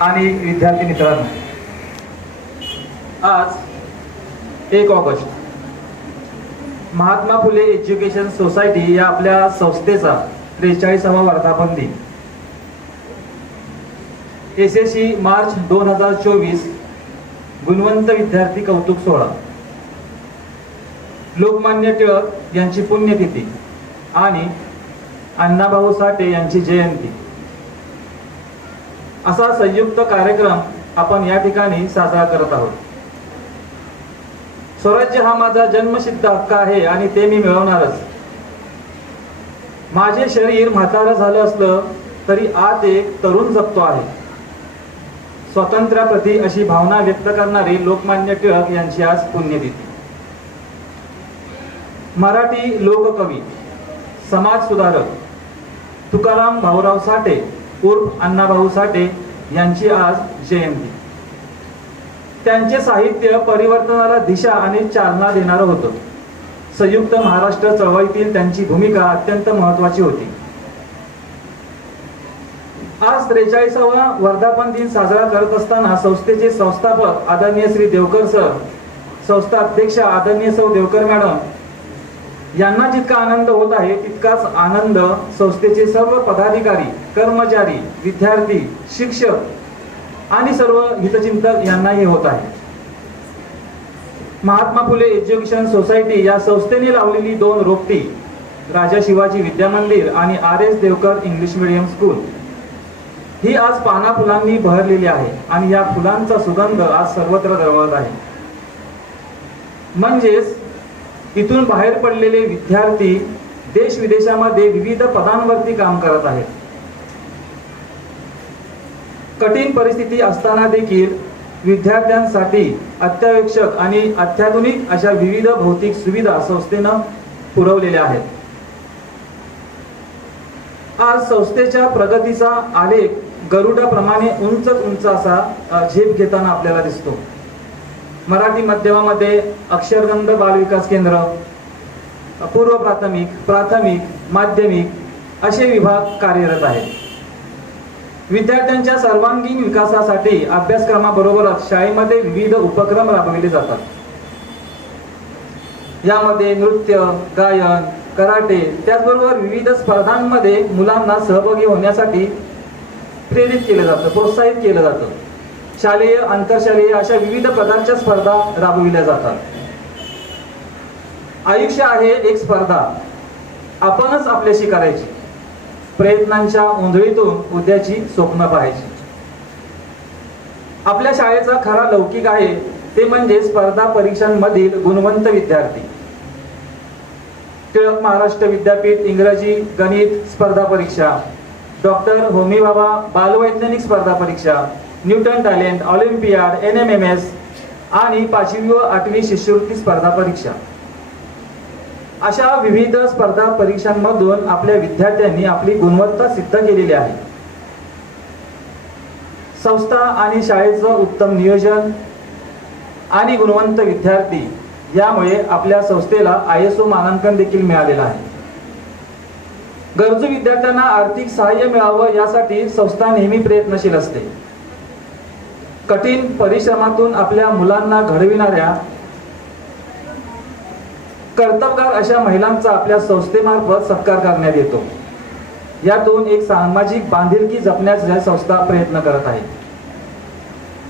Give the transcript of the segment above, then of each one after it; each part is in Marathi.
आणि विद्यार्थी मित्रांनो, आज 1 August Mahatma Phule education society या आपल्या संस्थेचा 43वा वर्धापन दिन. SSC मार्च 2024 गुणवंत विद्यार्थी कौतुक सोहळा. लोकमान्य टिळक यांची पुण्यतिथी आणि अण्णाभाऊ साठे यांची जयंती असा संयुक्त कार्यक्रम आपण या ठिकाणी साजरा करत आहोत. स्वराज्य हा माझा जन्मसिद्ध हक्क आहे आणि ते मी मिळवणारच. माझे शरीर म्हातारं झालं असलं तरी आत एक तरुण जगतो आहे. स्वातंत्र्याप्रती अशी भावना व्यक्त करणारे लोकमान्य टिळक यांची आज पुण्यतिथी. मराठी लोककवी, समाज सुधारक तुकाराम भाऊराव साठे उर्फ अण्णाभाऊ साठे यांची आज जयंती. त्यांचे साहित्य परिवर्तनाला दिशा आणि चालना देणारं होतं. संयुक्त महाराष्ट्र चळवळीतील त्यांची भूमिका अत्यंत महत्त्वाची होती. आज 43वा वर्धापन दिन साजरा करत असताना संस्थेचे संस्थापक आदरणीय श्री देवकर सर, संस्था अध्यक्ष आदरणीय सौ देवकर मॅडम यांना जितका आनंद होत आहे तितकाच आनंद संस्थेचे सर्व पदाधिकारी, कर्मचारी, विद्यार्थी, शिक्षक आणि सर्व हितचिंतक यांनाही होत आहे. महात्मा फुले एज्युकेशन सोसायटी या संस्थेने लावलेली 2 रोपटी, राजा शिवाजी विद्या मंदिर आणि RS Devkar English medium school, ही आज पाना फुलांनी बहरलेली आहे आणि या फुलांचा सुगंध आज सर्वत्र दरवळत आहे. म्हणजेच इथून बाहेर पडलेले विद्यार्थी देश विदेशामध्ये विविध पदांवरती काम करत आहेत. कठीण परिस्थिती असताना देखील विद्यार्थ्यांसाठी अत्यावश्यक आणि अत्याधुनिक अशा विविध भौतिक सुविधा संस्थेनं पुरवलेल्या आहेत. आज संस्थेच्या प्रगतीचा आलेख गरुडाप्रमाणे उंच असा झेप घेताना आपल्याला दिसतो. मराठी माध्यमामध्ये अक्षरगंध बालविकास केंद्र, पूर्व प्राथमिक, प्राथमिक, माध्यमिक असे विभाग कार्यरत आहेत. विद्यार्थ्यांच्या सर्वांगीण विकासासाठी अभ्यासक्रमाबरोबरच शाळेमध्ये विविध उपक्रम राबविले जातात. यामध्ये नृत्य, गायन, कराटे त्याचबरोबर विविध स्पर्धांमध्ये मुलांना सहभागी होण्यासाठी प्रेरित केलं जातं, प्रोत्साहित केलं जातं. शालेय, आंतरशालेय अशा विविध प्रकारच्या स्पर्धा राबविल्या जातात. आयुष्य आहे एक स्पर्धा, आपणच आपल्याशी करायची. प्रयत्नांच्या उंधळीतून उद्याची स्वप्न पाहायची. आपल्या शाळेचा खरा लौकिक आहे ते म्हणजे स्पर्धा परीक्षांमधील गुणवंत विद्यार्थी. टिळक महाराष्ट्र विद्यापीठ इंग्रजी गणित स्पर्धा परीक्षा, डॉक्टर होमी बाबा बालवैज्ञानिक स्पर्धा परीक्षा, न्यूटन टॅलेंट, ऑलिम्पियाड, NMMS आणि 5वी व 8वी शिष्यवृत्ती स्पर्धा परीक्षा अशा विविध स्पर्धा परीक्षांमधून आपल्या विद्यार्थ्यांनी आपली गुणवत्ता सिद्ध केलेली आहे. संस्था आणि शाळेचं उत्तम नियोजन आणि गुणवंत विद्यार्थी यामुळे आपल्या संस्थेला ISO मानांकन देखील मिळालेलं आहे. गरजू विद्यार्थ्यांना आर्थिक सहाय्य मिळावं यासाठी संस्था नेहमी प्रयत्नशील असते. कठीण परिश्रमातून आपल्या मुलांना घडविणाऱ्या कर्तबगार अशा महिलांचा आपल्या संस्थेमार्फत सत्कार करण्यात येतो. यातून एक सामाजिक बांधिलकी जपण्याचा संस्था प्रयत्न करत आहे.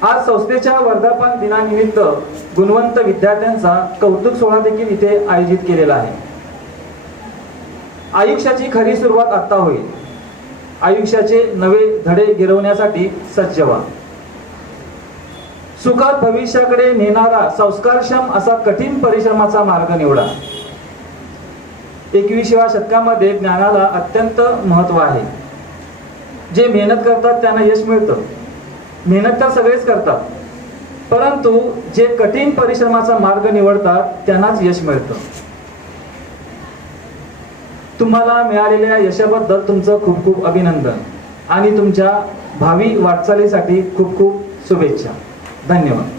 आज संस्थेच्या वर्धापन दिनानिमित्त गुणवंत विद्यार्थ्यांचा कौतुक सोहळा देखील इथे आयोजित केलेला आहे. आयुष्याची खरी सुरुवात आता होईल. आयुष्याचे नवे धडे गिरवण्यासाठी सज्ज व्हा. सुखद भविष्याकडे नेणारा संस्कारक्षम असा कठीण परिश्रमाचा मार्ग निवडा. 21व्या शतकामध्ये ज्ञानाला अत्यंत महत्त्व आहे. जे मेहनत करतात त्यांना यश मिळतं. मेहनत तर सगळेच करतात, परंतु जे कठीण परिश्रमाचा मार्ग निवडतात त्यांनाच यश मिळतं. तुम्हाला मिळालेल्या यशाबद्दल तुमचं खूप खूप अभिनंदन आणि तुमच्या भावी वाटचालीसाठी खूप खूप शुभेच्छा. धन्यवाद.